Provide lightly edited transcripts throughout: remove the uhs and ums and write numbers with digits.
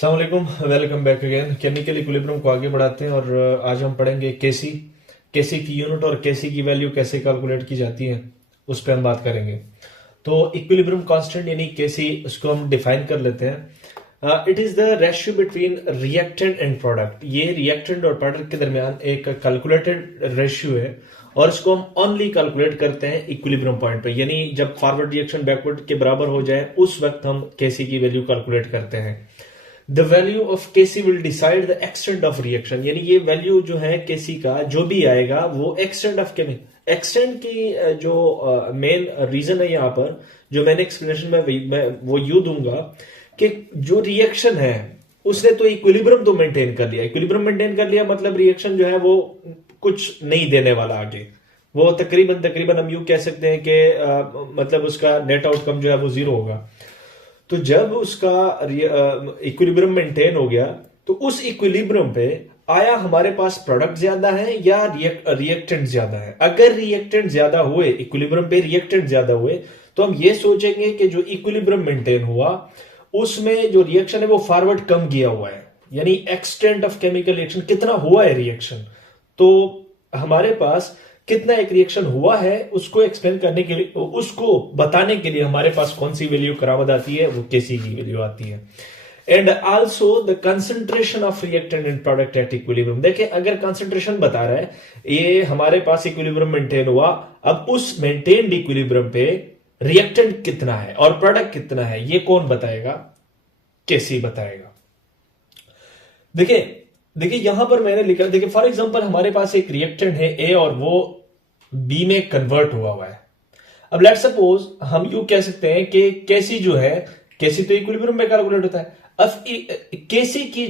अस्सलाम वालेकुम, welcome back again. Chemical equilibrium को आगे बढ़ाते हैं और आज हम पढ़ेंगे केसी की यूनिट और केसी की वैल्यू कैसे कैलकुलेट की जाती है, उस पर हम बात करेंगे। तो इक्विलिब्रियम कांस्टेंट यानी केसी, उसको हम डिफाइन कर लेते हैं। It is the ratio between reactant and product. ये रिएक्टेंट और प्रोडक्ट के दरमियान एक कैलकुलेटेड रेशियो है और इसको हम ओनली कैलकुलेट करते हैं इक्विलिब्रियम पॉइंट पे, यानी जब फॉरवर्ड रिएक्शन बैकवर्ड के बराबर हो जाए उस वक्त हम केसी की वैल्यू कैलकुलेट करते हैं। The value of KC will decide the extent of reaction, यानी ये वैल्यू जो है केसी का जो भी आएगा वो एक्सटेंट ऑफ केमिकल एक्सटेंट की जो मेन रीजन है यहाँ पर, जो मैंने एक्सप्लेनेशन में मैं वो यू दूंगा कि जो रिएक्शन है उसने तो इक्विलिब्रियम तो मेंटेन कर लिया। इक्विलिब्रियम मेंटेन कर लिया मतलब रिएक्शन जो है वो कुछ नहीं देने वाला आगे, वो तकरीबन हम यूं कह सकते हैं कि मतलब उसका नेट आउटकम जो है वो जीरो होगा। तो जब उसका इक्विलिब्रियम मेंटेन हो गया तो उस इक्विलिब्रियम पे आया हमारे पास प्रोडक्ट ज्यादा है या रिएक्टेंट ज्यादा है। अगर रिएक्टेंट ज्यादा हुए, इक्विलिब्रियम पे रिएक्टेंट ज्यादा हुए, तो हम ये सोचेंगे कि जो इक्विलिब्रियम मेंटेन हुआ उसमें जो रिएक्शन है वो फॉरवर्ड कम गया हुआ है, यानी एक्सटेंट ऑफ केमिकल रिएक्शन कितना हुआ है रिएक्शन। तो हमारे पास कितना एक रिएक्शन हुआ है उसको एक्सप्लेन करने के लिए, उसको बताने के लिए हमारे पास कौन सी वैल्यू करामद आती है, वो केसी की वैल्यू आती है। And also the concentration of reactant and product at equilibrium. देखिए अगर कंसंट्रेशन बता रहा है ये हमारे पास इक्विलिब्रियम मेंटेन हुआ, अब उस मेंटेन्ड इक्विलिब्रियम पे रिएक्टेंट कितना है और प्रोडक्ट कितना है ये कौन बताएगा? केसी बताएगा। देखिए यहां पर मैंने लिखा, देखिए फॉर एग्जांपल हमारे पास एक रिएक्टेंट है ए और वो बी में कन्वर्ट हुआ है। अब लेट्स सपोज हम यू कह सकते हैं कि केसी जो है, केसी तो इक्विलिब्रियम में कैलकुलेट होता है। अब केसी की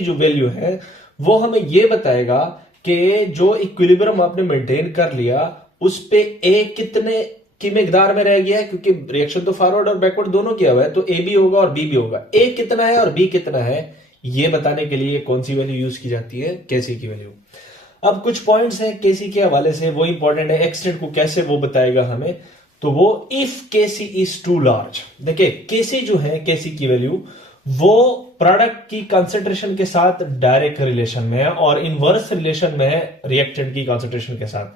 जो वैल्यू है वो हमें यह बताएगा कि जो इक्विलिब्रियम आपने मेंटेन कर लिया उस पे ए कितने की मिकदार में रह गया है, क्योंकि रिएक्शन तो फॉरवर्ड और बैकवर्ड दोनों किया हुआ है, तो ए भी होगा और बी भी होगा। ए कितना है और बी कितना है ये बताने के लिए कौन सी वैल्यू यूज की जाती है? केसी की वैल्यू। अब कुछ पॉइंट्स हैं केसी के हवाले से, वो इंपॉर्टेंट है। एक्सटेंट को कैसे वो बताएगा हमें, तो वो if KC is too large. देखिए केसी जो है, केसी की वैल्यू वो प्रोडक्ट की कंसेंट्रेशन के साथ डायरेक्ट रिलेशन में है और इनवर्स रिलेशन में है रिएक्टेंट की कंसेंट्रेशन के साथ।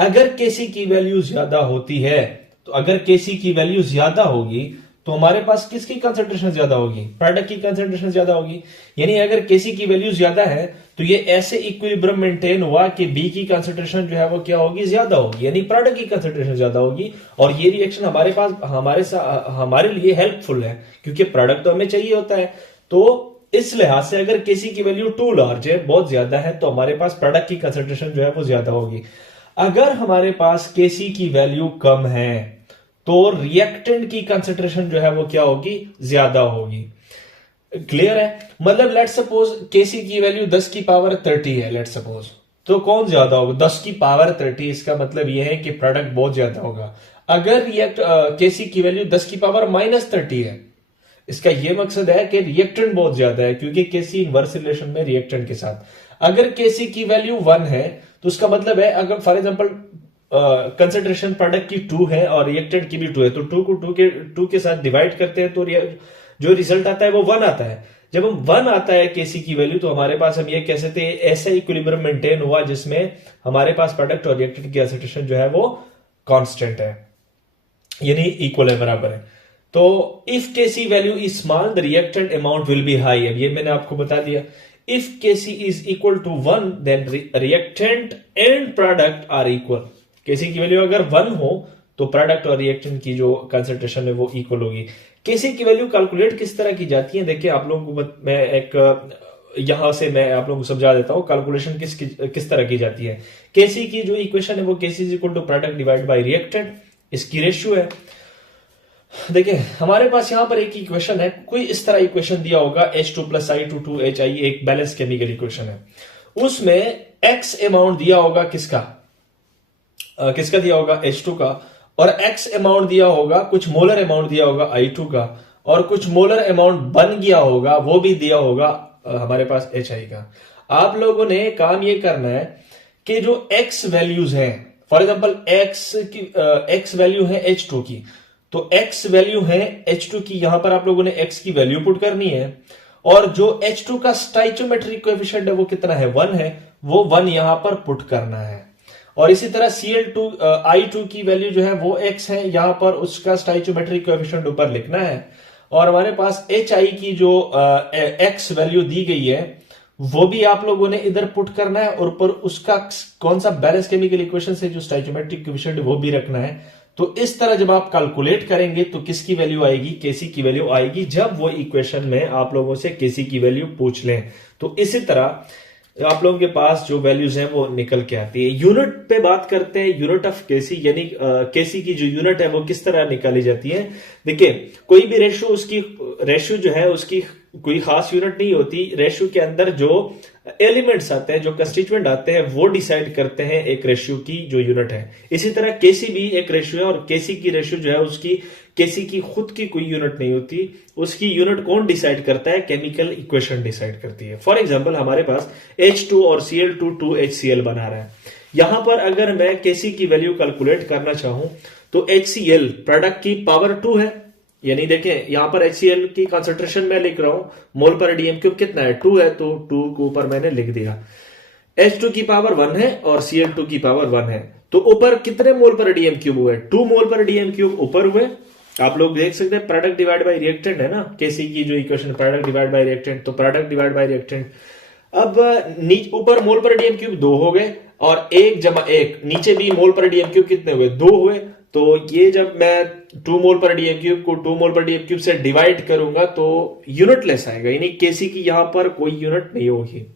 अगर केसी की वैल्यू ज्यादा होती है, तो अगर केसी की वैल्यू ज्यादा होगी तो हमारे पास किसकी कंसेंट्रेशन ज्यादा होगी? प्रोडक्ट की कंसेंट्रेशन ज्यादा होगी। यानी अगर केसी की वैल्यू ज्यादा है तो ये ऐसे इक्विलिब्रियम मेंटेन हुआ कि बी की कंसेंट्रेशन जो है वो क्या होगी? ज्यादा होगी, यानी प्रोडक्ट की कंसेंट्रेशन ज्यादा होगी। और ये रिएक्शन हमारे पास हमारे लिए हेल्पफुल है, क्योंकि प्रोडक्ट तो हमें चाहिए होता है। तो इस लिहाज से अगर केसी की वैल्यू टू लार्ज है, बहुत ज्यादा है, तो हमारे पास प्रोडक्ट की कंसेंट्रेशन जो है वो ज्यादा होगी। अगर हमारे पास केसी की वैल्यू कम है तो रिएक्टेंट की कंसेंट्रेशन जो है वो क्या होगी? ज्यादा होगी। क्लियर है? मतलब लेट्स सपोज केसी की वैल्यू 10 की पावर 30 है, लेट्स सपोज, तो कौन ज्यादा होगा? 10 की पावर 30। इसका मतलब यह है कि प्रोडक्ट बहुत ज्यादा होगा। अगर केसी की वैल्यू 10 की पावर -30 है, इसका यह मकसद है कि रिएक्टेंट बहुत ज्यादा है, क्योंकि केसी इनवर्स रिलेशन में रिएक्टेंट के साथ। अगर केसी की वैल्यू 1 है तो उसका मतलब है, अगर फॉर एग्जांपल कंसेंट्रेशन प्रोडक्ट की 2 है और रिएक्टेंट की भी 2 है, तो 2 को 2 के साथ डिवाइड करते हैं तो जो रिजल्ट आता है वो 1 आता है। जब हम 1 आता है केसी की वैल्यू, तो हमारे पास हम ये कह सकते हैं ऐसा इक्विलिब्रियम मेंटेन हुआ जिसमें हमारे पास प्रोडक्ट और रिएक्टेंट की कंसेंट्रेशन जो है वो कांस्टेंट है, यानी इक्वल है, बराबर है। तो if KC value is small the reactant amount will be high. अब ये मैंने आपको बता दिया। If KC is equal to 1 then reactant and product are equal. KC की वैल्यू अगर 1 हो तो प्रोडक्ट और रिएक्टेंट की जो कंसेंट्रेशन है वो इक्वल होगी। केसी की वैल्यू कैलकुलेट किस तरह की जाती है, देखिए आप लोगों को यहां से मैं आप लोगों को समझा देता हूं कैलकुलेशन किस तरह की जाती है। केसी की जो इक्वेशन है वो KC is equal to product divide by reactant, इसकी रेशियो है। देखिए हमारे पास यहां पर एक इक्वेशन है, कोई इस तरह इक्वेशन दिया होगा H2 + I2 एक बैलेंस केमिकल इक्वेशन है। उसमें X अमाउंट दिया होगा, किसका दिया होगा? H2 का। और X अमाउंट दिया होगा, कुछ मोलर अमाउंट दिया होगा I2 का, और कुछ मोलर अमाउंट बन गया होगा, वो भी दिया होगा हमारे पास HI का। आप लोगों ने काम ये करना है कि जो X वैल्यूज हैं, फॉर एग्जांपल X वैल्यू है H2 की, तो x वैल्यू है H2 की, यहां पर आप लोगों ने x की वैल्यू पुट करनी है, और जो H2 का स्टाइचोमेट्रिक कोएफिशिएंट है वो कितना है, 1 है, वो 1 यहां पर पुट करना है। और इसी तरह Cl2 I2 की वैल्यू जो है वो x है, यहां पर उसका स्टाइचोमेट्रिक कोएफिशिएंट ऊपर लिखना है। और हमारे पास HI की जो x वैल्यू दी गई है वो भी आप लोगों ने इधर पुट करना है, और ऊपर उसका कौन सा बैलेंस केमिकल इक्वेशन से जो स्टाइचोमेट्रिक कोएफिशिएंट वो भी रखना है। तो इस तरह जब आप कैलकुलेट करेंगे तो किसकी वैल्यू आएगी, केसी की वैल्यू आएगी, जब वो इक्वेशन में आप लोगों से केसी की वैल्यू पूछ लें। तो इसी तरह आप लोगों के पास जो वैल्यूज हैं वो निकल के आती है। यूनिट पे बात करते हैं, यूनिट ऑफ केसी, यानी केसी की जो यूनिट है वो किस तरह निकाली जाती है। देखिए, कोई भी रेशियो, उसकी रेशियो जो है उसकी कोई खास यूनिट नहीं होती। रेशियो के अंदर जो एलिमेंट्स आते हैं, जो कंस्टिट्यूएंट आते हैं, वो डिसाइड करते हैं एक रेशियो की जो यूनिट है। इसी तरह केसी भी एक रेशियो है, और केसी की रेशियो जो है उसकी, केसी की खुद की कोई यूनिट नहीं होती। उसकी यूनिट कौन डिसाइड करता है, केमिकल इक्वेशन डिसाइड करती है। फॉर एग्जांपल हमारे पास H2 और Cl2 2HCl बना रहा है। यहां पर अगर मैं केसी की वैल्यू कैलकुलेट करना चाहूं तो HCl प्रोडक्ट की पावर 2 है, यानी देखें यहां पर HCl की कंसंट्रेशन मैं लिख रहा हूं, मोल पर डीएम क्यूब कितना है, 2 है, तो 2 को ऊपर मैंने लिख दिया। H2 की पावर 1 है और Cl2 की पावर 1 है, तो ऊपर कितने मोल पर डीएम क्यूब हुए, 2 मोल पर डीएम क्यूब ऊपर हुए। आप लोग देख सकते हैं प्रोडक्ट डिवाइड बाय रिएक्टेंट है ना, केसी की जो equation, product divide by reactant, तो प्रोडक्ट डिवाइड बाय रिएक्टेंट। अब ऊपर मोल पर डीएम क्यूब 2 हो गए, और 1 जमा 1 नीचे भी मोल पर डीएम क्यूब कितने हुए, 2 हुए। तो ये जब मैं 2 मोल पर डीएम क्यूब को 2 मोल पर डीएम क्यूब से डिवाइड करूंगा तो यूनिटलेस आएगा, यानी केसी की यहां पर कोई यूनिट नहीं होगी।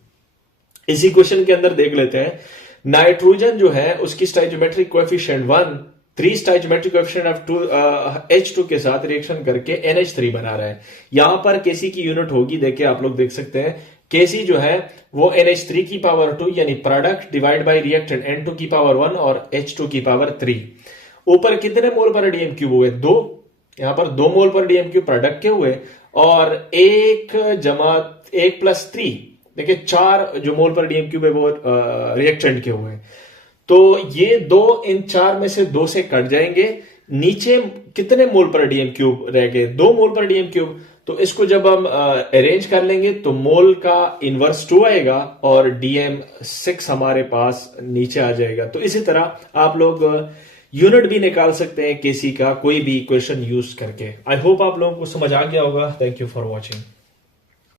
इसी क्वेश्चन के अंदर देख लेते हैं, नाइट्रोजन जो है उसकी stoichiometric coefficient 1, 3 stoichiometric coefficient of H2 के साथ रिएक्शन करके NH3 बना रहा है। यहां पर केसी की यूनिट होगी, देखिए आप लोग देख सकते हैं, केसी जो है वो NH3 की पावर 2, यानी product divide by reactant N2 की पावर 1 और H2 की पावर 3। ऊपर कितने मोल पर डीएम क्यूब हुए, 2, यहां पर 2 मोल पर डीएम क्यूब प्रोडक्ट के हुए, और 1 जमा 1 प्लस 3, देखिए 4 जो मोल पर डीएम क्यूब है वो रिएक्टेंट के हुए। तो ये 2 इन 4 में से 2 से कट जाएंगे, नीचे कितने मोल पर डीएम क्यूब रह गए, 2 मोल पर डीएम क्यूब। तो इसको जब हम अरेंज कर लेंगे तो मोल का इनवर्स 2 आएगा और डीएम 6 हमारे पास नीचे आ जाएगा। तो इसी तरह आप लोग यूनिट भी निकाल सकते हैं केसी का, कोई भी इक्वेशन यूज करके। आई होप आप लोगों को समझ आ गया होगा। Thank you for watching.